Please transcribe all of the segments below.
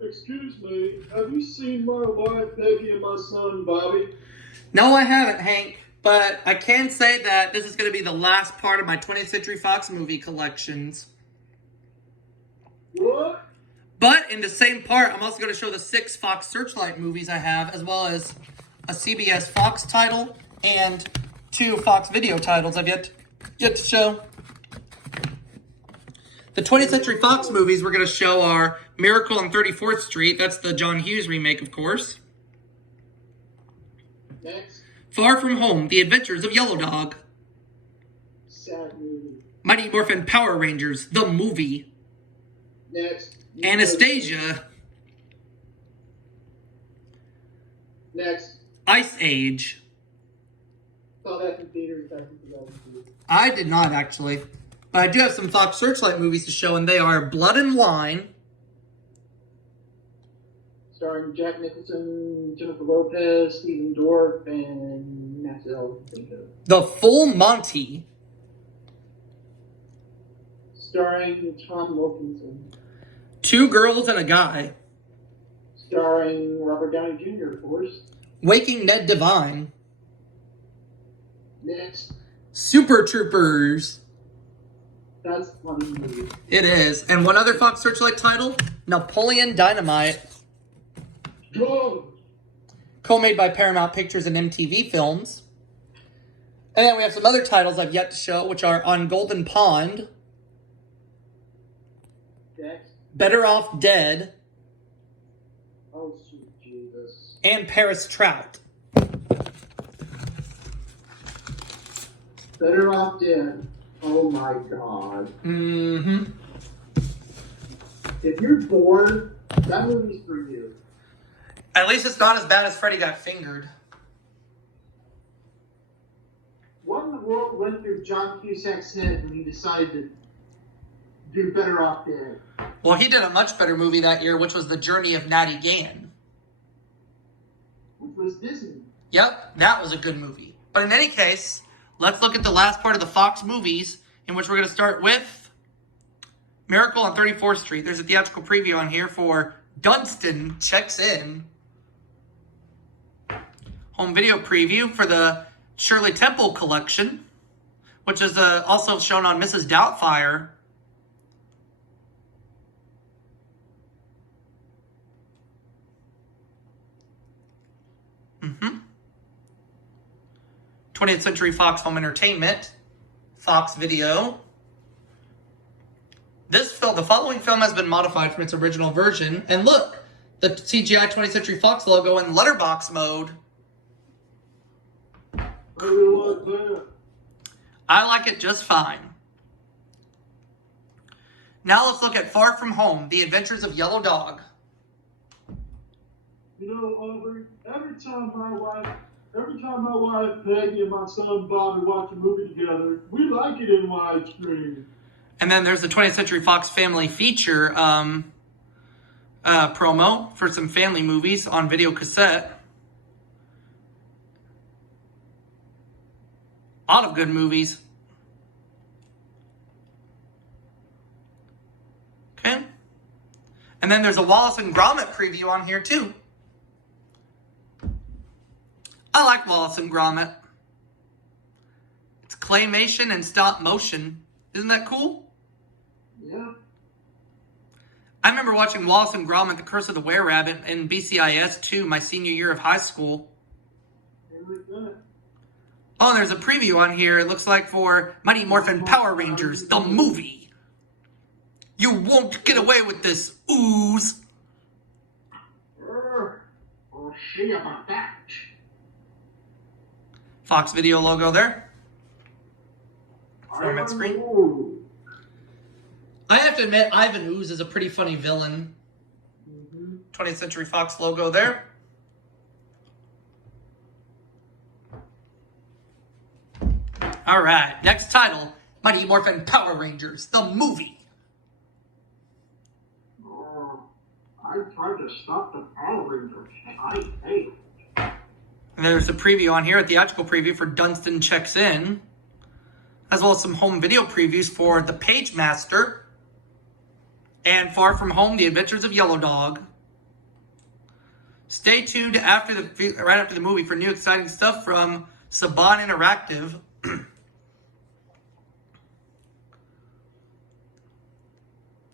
Excuse me, have you seen my wife Peggy and my son Bobby? No, I haven't, Hank. But I can say that this is going to be the last part of my 20th Century Fox movie collections. What? But in the same part, I'm also going to show the 6 Fox Searchlight movies I have, as well as a CBS Fox title and 2 Fox Video titles I've yet to show. The 20th Century Fox movies we're going to show are Miracle on 34th Street. That's the John Hughes remake, of course. Next. Far From Home, The Adventures of Yellow Dog. Sad movie. Mighty Morphin Power Rangers, the movie. Next. Anastasia. Next. Ice Age. Saw that in theaters back in 2002. I did not, actually. But I do have some Fox Searchlight movies to show, and they are Blood and Wine. Starring Jack Nicholson, Jennifer Lopez, Stephen Dorff, and Maxwell. The Full Monty. Starring Tom Wilkinson. Two Girls and a Guy. Starring Robert Downey Jr., of course. Waking Ned Devine. Next. Super Troopers. That's a funny movie. It is. And one other Fox Searchlight title, Napoleon Dynamite. Go! Co-made by Paramount Pictures and MTV Films. And then we have some other titles I've yet to show, which are On Golden Pond. Next. Better Off Dead. Oh, sweet Jesus. And Paris Trout. Better Off Dead. Oh my God. Mm-hmm. If you're bored, that movie's for you. At least it's not as bad as Freddy Got Fingered. What in the world went through John Cusack's head when he decided to do Better Off Dead? Well, he did a much better movie that year, which was The Journey of Natty Gann. Which was Disney. Yep, that was a good movie. But in any case, let's look at the last part of the Fox movies, in which we're going to start with Miracle on 34th Street. There's a theatrical preview on here for Dunstan Checks In. Home video preview for the Shirley Temple collection, which is also shown on Mrs. Doubtfire. Mm-hmm. 20th Century Fox Home Entertainment, Fox Video. The following film has been modified from its original version. And look, the CGI 20th Century Fox logo in letterbox mode. I like it just fine. Now let's look at Far From Home, The Adventures of Yellow Dog. You know, Aubrey, every time my wife Peggy and my son Bobby watch a movie together, we like it in widescreen. And then there's the 20th Century Fox Family Feature promo for some family movies on video cassette. A lot of good movies. Okay. And then there's a Wallace and Gromit preview on here too. I like Wallace and Gromit. It's claymation and stop motion. Isn't that cool? Yeah. I remember watching Wallace and Gromit, The Curse of the Were-Rabbit in BCIS 2 my senior year of high school. Oh, and there's a preview on here, it looks like, for Mighty Morphin Power Rangers, the movie. You won't get away with this, ooze. We'll see about that. Fox Video logo there. Format screen. I have to admit, Ivan Ooze is a pretty funny villain. 20th Century Fox logo there. All right, next title, Mighty Morphin Power Rangers, the movie. I tried to stop the Power Rangers. I hate it. And there's a preview on here, a theatrical preview for Dunstan Checks In, as well as some home video previews for The Page Master and Far From Home, The Adventures of Yellow Dog. Stay tuned right after the movie for new exciting stuff from Saban Interactive.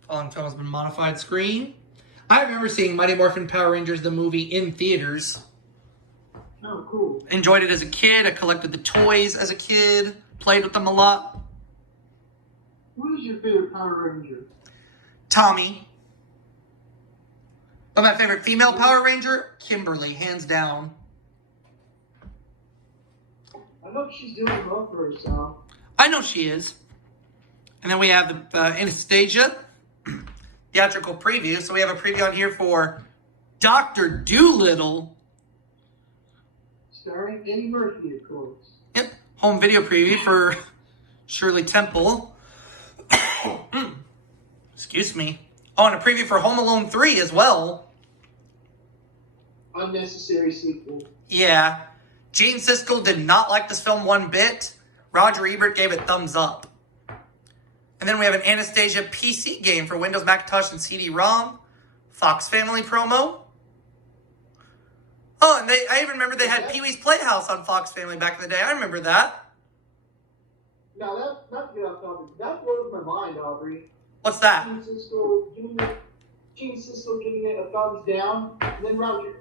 Following film has been modified screen. I remember seeing Mighty Morphin Power Rangers, the movie, in theaters. Oh, cool. Enjoyed it as a kid. I collected the toys as a kid. Played with them a lot. What is your favorite Power Ranger? Tommy. But my favorite female Power Ranger, Kimberly, hands down. I hope she's doing well for herself. I know she is. And then we have the Anastasia theatrical preview. So we have a preview on here for Dr. Doolittle. Starring Eddie Murphy, of course. Yep. Home video preview for Shirley Temple. Excuse me. Oh, and a preview for Home Alone 3 as well. Unnecessary sequel. Yeah. Gene Siskel did not like this film one bit. Roger Ebert gave it thumbs up. And then we have an Anastasia PC game for Windows, Macintosh, and CD-ROM. Fox Family promo. Oh, and I even remember they had Pee-wee's Playhouse on Fox Family back in the day. I remember that. Now, that's not to get off topic. That blows my mind, Aubrey. What's that? Gene Siskel giving it a thumbs down, and then Roger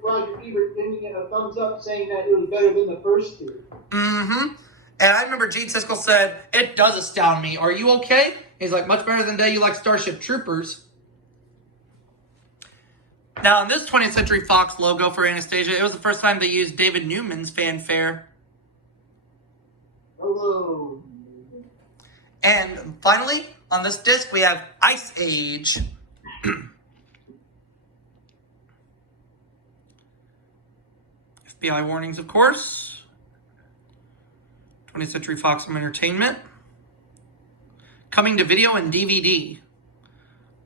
Ebert giving it a thumbs up, saying that it was better than the first two. Mm-hmm. And I remember Gene Siskel said, "It does astound me. Are you okay?" He's like, "Much better than the day you like Starship Troopers." Now, on this 20th Century Fox logo for Anastasia, it was the first time they used David Newman's fanfare. Hello. And finally, on this disc, we have Ice Age. FBI warnings, of course. 20th Century Fox Home Entertainment. Coming to video and DVD.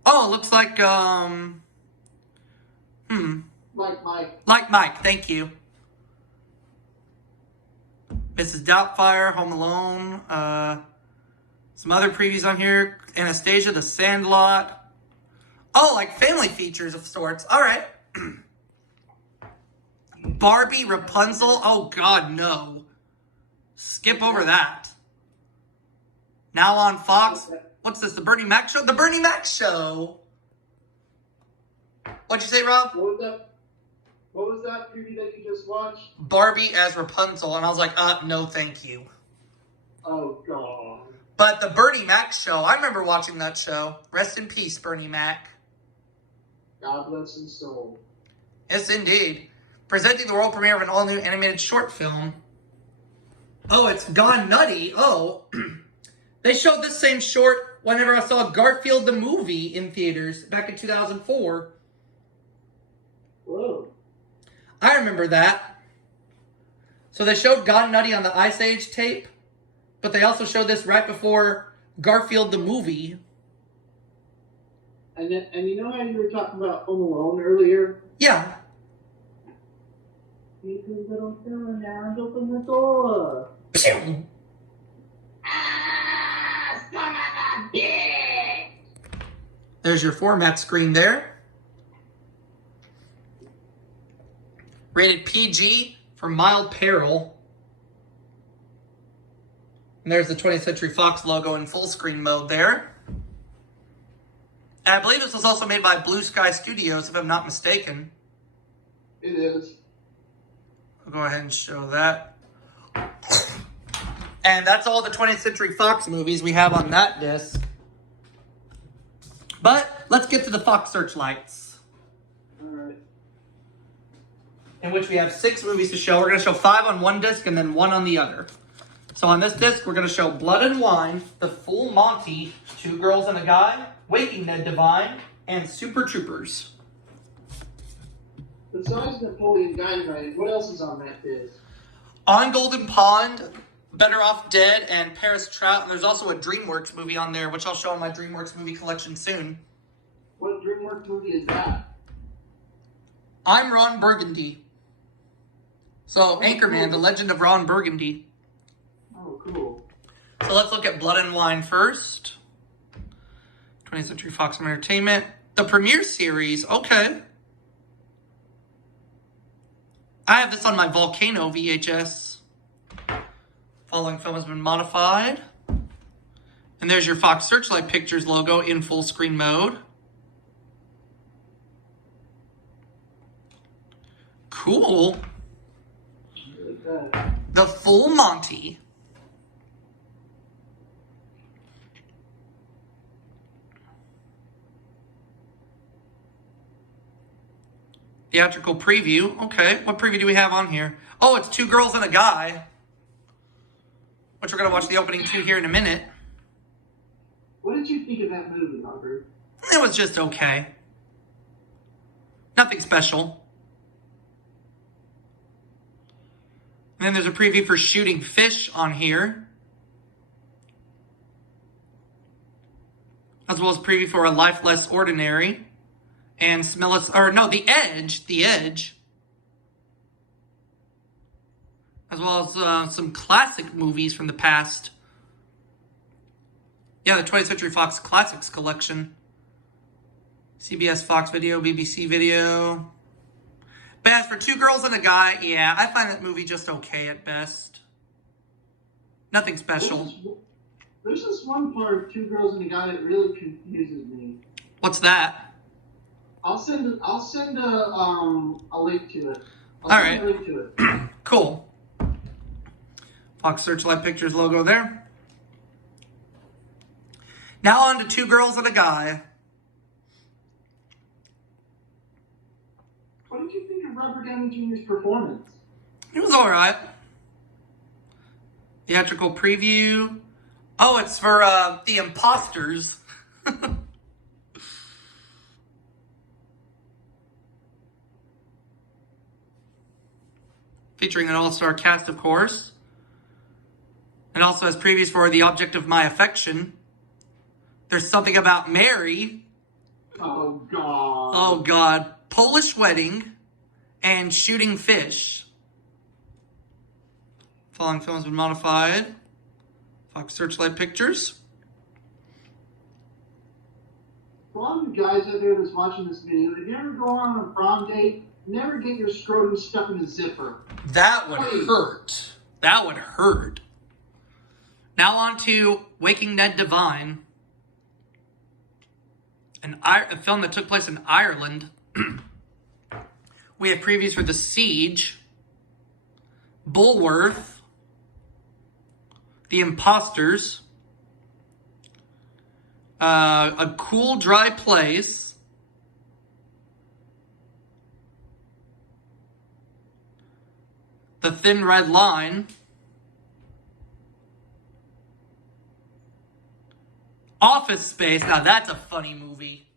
Oh, it looks like, Like Mike, thank you. Mrs. Doubtfire, Home Alone, some other previews on here. Anastasia, The Sandlot. Oh, like family features of sorts. All right. Barbie, Rapunzel. Oh, God, no. Skip over that. Now on Fox. What's this, the Bernie Mac Show? The Bernie Mac Show. What'd you say, Rob? What was that preview that you just watched? Barbie as Rapunzel. And I was like, no, thank you. Oh, God. But the Bernie Mac Show, I remember watching that show. Rest in peace, Bernie Mac. God bless his soul. Yes, indeed. Presenting the world premiere of an all-new animated short film. Oh, it's Gone Nutty. Oh, they showed this same short whenever I saw Garfield the movie in theaters back in 2004. Whoa. I remember that. So they showed Gone Nutty on the Ice Age tape, but they also showed this right before Garfield the movie. And you know how you were talking about Home Alone earlier? Yeah. Because I don't feel it now, and open the door. Son of a bitch! There's your format screen there. Rated PG for mild peril. And there's the 20th Century Fox logo in full screen mode there. And I believe this was also made by Blue Sky Studios, if I'm not mistaken. It is. I'll go ahead and show that. And that's all the 20th Century Fox movies we have on that disc. But let's get to the Fox Searchlights. Alright. In which we have 6 movies to show. We're going to show 5 on one disc and then 1 on the other. So on this disc, we're going to show Blood and Wine, The Full Monty, 2 Girls and a Guy, Waking Ned Devine, and Super Troopers. Besides Napoleon Dynamite, what else is on that disc? On Golden Pond, Better Off Dead, and Paris Trout. And there's also a DreamWorks movie on there, which I'll show in my DreamWorks movie collection soon. What DreamWorks movie is that? I'm Ron Burgundy. So, Anchorman, The Legend of Ron Burgundy. Oh, cool. So let's look at Blood and Wine first. 20th Century Fox Entertainment. The premiere series. Okay. I have this on my Volcano VHS. Following film has been modified. And there's your Fox Searchlight Pictures logo in full screen mode. Cool. The full Monty. Theatrical preview. Okay, what preview do we have on here? Oh, it's Two Girls and a Guy, which we're going to watch the opening to here in a minute. What did you think of that movie, Robert? It was just okay. Nothing special. And then there's a preview for Shooting Fish on here, as well as a preview for A Life Less Ordinary. And The Edge. As well as some classic movies from the past. Yeah, the 20th Century Fox Classics collection. CBS Fox Video, BBC Video. But as for Two Girls and a Guy, yeah, I find that movie just okay at best. Nothing special. There's this one part of Two Girls and a Guy that really confuses me. What's that? I'll send a link to it. All right. Cool. Fox Searchlight Pictures logo there. Now on to Two Girls and a Guy. What did you think of Robert Downey Jr.'s performance? It was all right. Theatrical preview. Oh, it's for The Imposters. Featuring an all-star cast, of course. And also has previews for The Object of My Affection. There's Something About Mary. Oh, God. Oh, God. Polish Wedding. And Shooting Fish. Following film has been modified. Fox Searchlight Pictures. For all you guys out there that's watching this video, if you ever go on a prom date, never get your scrotum stuck in a zipper. That would hurt. That would hurt. Now on to Waking Ned Devine. A film that took place in Ireland. We have previews for The Siege, Bulworth, The Imposters, A Cool Dry Place, The Thin Red Line, Office Space. Now that's a funny movie.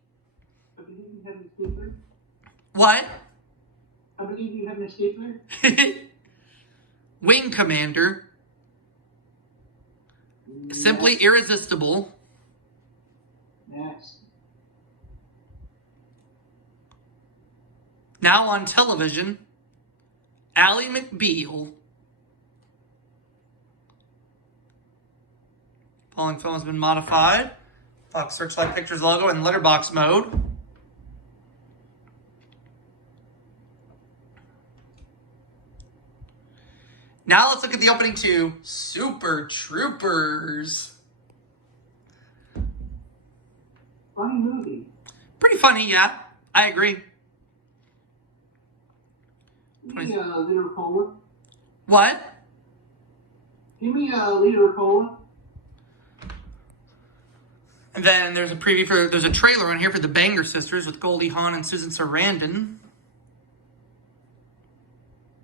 I believe you have an escape What? I believe you have an escape Wing Commander. Simply Irresistible. Next. Now on television, Ally McBeal. Following film has been modified. Fox Searchlight Pictures logo in letterbox mode. Now let's look at the opening to Super Troopers. Funny movie. Pretty funny, yeah. I agree. Give me a liter of cola. What? Give me a liter of cola. And then there's a trailer on here for The Banger Sisters with Goldie Hawn and Susan Sarandon.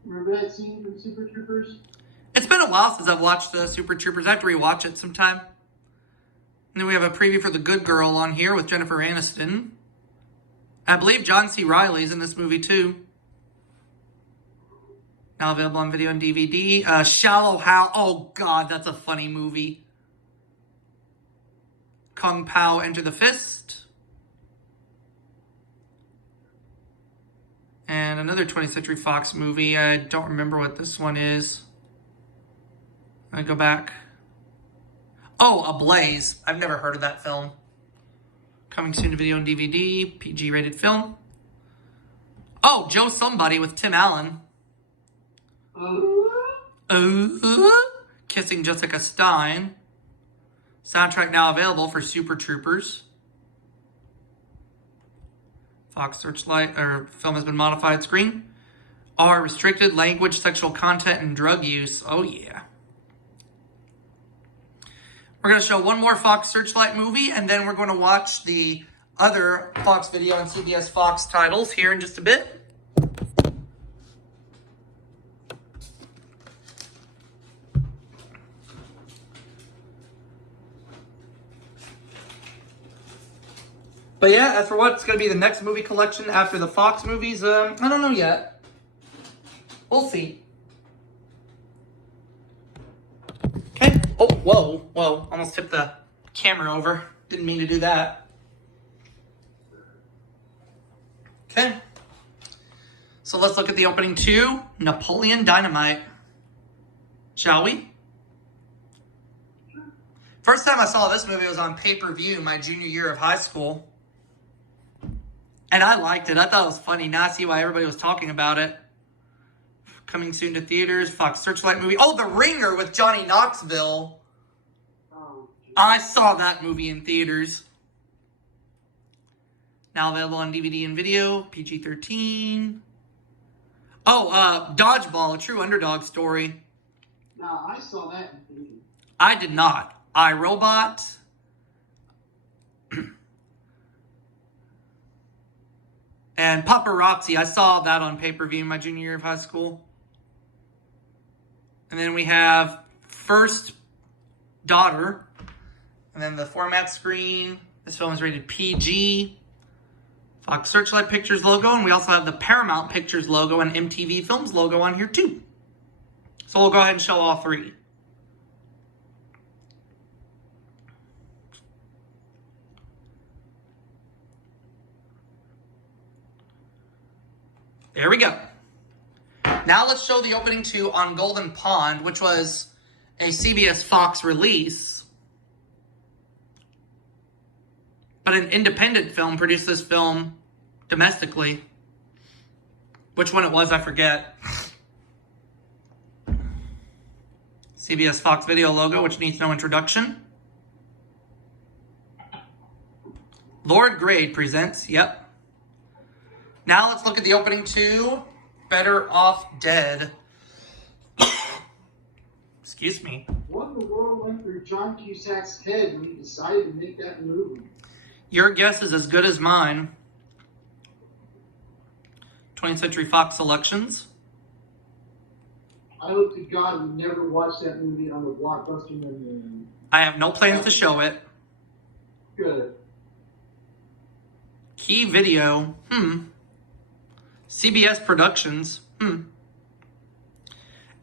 Remember that scene from Super Troopers? It's been a while since I've watched the Super Troopers. I have to rewatch it sometime. And then we have a preview for The Good Girl on here with Jennifer Aniston. I believe John C. Reilly's in this movie too. Now available on video and DVD. Shallow Hal. Oh God, that's a funny movie. Kung Pao Enter the Fist. And another 20th Century Fox movie. I don't remember what this one is. I go back. Oh, Ablaze. I've never heard of that film. Coming soon to video and DVD. PG-rated film. Oh, Joe Somebody with Tim Allen. Kissing Jessica Stein. Soundtrack now available for Super Troopers. Fox Searchlight, or film has been modified. Screen. R, restricted language, sexual content, and drug use. Oh, yeah. We're going to show one more Fox Searchlight movie, and then we're going to watch the other Fox Video and CBS Fox titles here in just a bit. But yeah, as for what's going to be the next movie collection after the Fox movies, I don't know yet. We'll see. Okay. Oh, whoa. Almost tipped the camera over. Didn't mean to do that. Okay. So let's look at the opening to Napoleon Dynamite. Shall we? First time I saw this movie was on pay-per-view my junior year of high school. And I liked it. I thought it was funny. Now I see why everybody was talking about it. Coming soon to theaters. Fox Searchlight movie. Oh, The Ringer with Johnny Knoxville. I saw that movie in theaters. Now available on DVD and video. PG-13. Oh, Dodgeball, a true underdog story. Now, I saw that in theaters. I did not. iRobot. And Paparazzi, I saw that on pay-per-view my junior year of high school. And then we have First Daughter. And then the format screen. This film is rated PG. Fox Searchlight Pictures logo. And we also have the Paramount Pictures logo and MTV Films logo on here too. So we'll go ahead and show all three. There we go. Now let's show the opening to On Golden Pond, which was a CBS Fox release. But an independent film produced this film domestically. Which one it was, I forget. CBS Fox Video logo, which needs no introduction. Lord Grade presents, yep. Now let's look at the opening to Better Off Dead. Excuse me. What in the world went through John Cusack's head when he decided to make that movie? Your guess is as good as mine. 20th Century Fox Selections. I hope to God we never watch that movie on the Blockbuster menu. I have no plans to show it. Good. Key Video. CBS Productions. And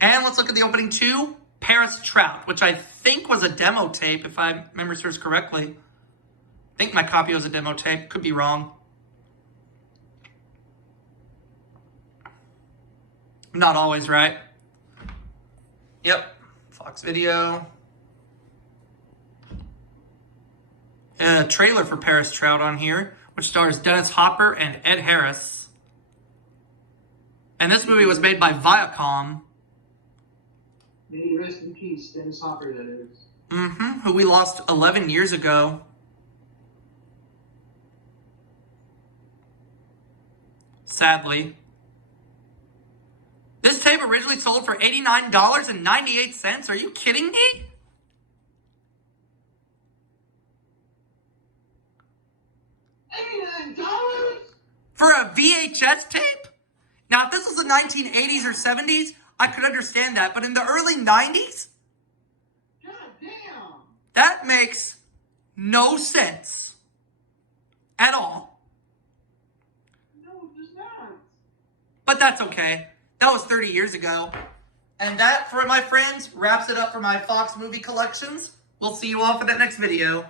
let's look at the opening to Paris Trout, which I think was a demo tape, if I remember serves correctly. I think my copy was a demo tape. Could be wrong. Not always right. Yep. Fox Video. A trailer for Paris Trout on here, which stars Dennis Hopper and Ed Harris. And this movie was made by Viacom. May he rest in peace, Dennis Hopper, that is. Who we lost 11 years ago. Sadly. This tape originally sold for $89.98. Are you kidding me? $89? For a VHS tape? Now, if this was the 1980s or 70s, I could understand that. But in the early 90s? God damn. That makes no sense. At all. No, it does not. But that's okay. That was 30 years ago. And that, for my friends, wraps it up for my Fox movie collections. We'll see you all for that next video.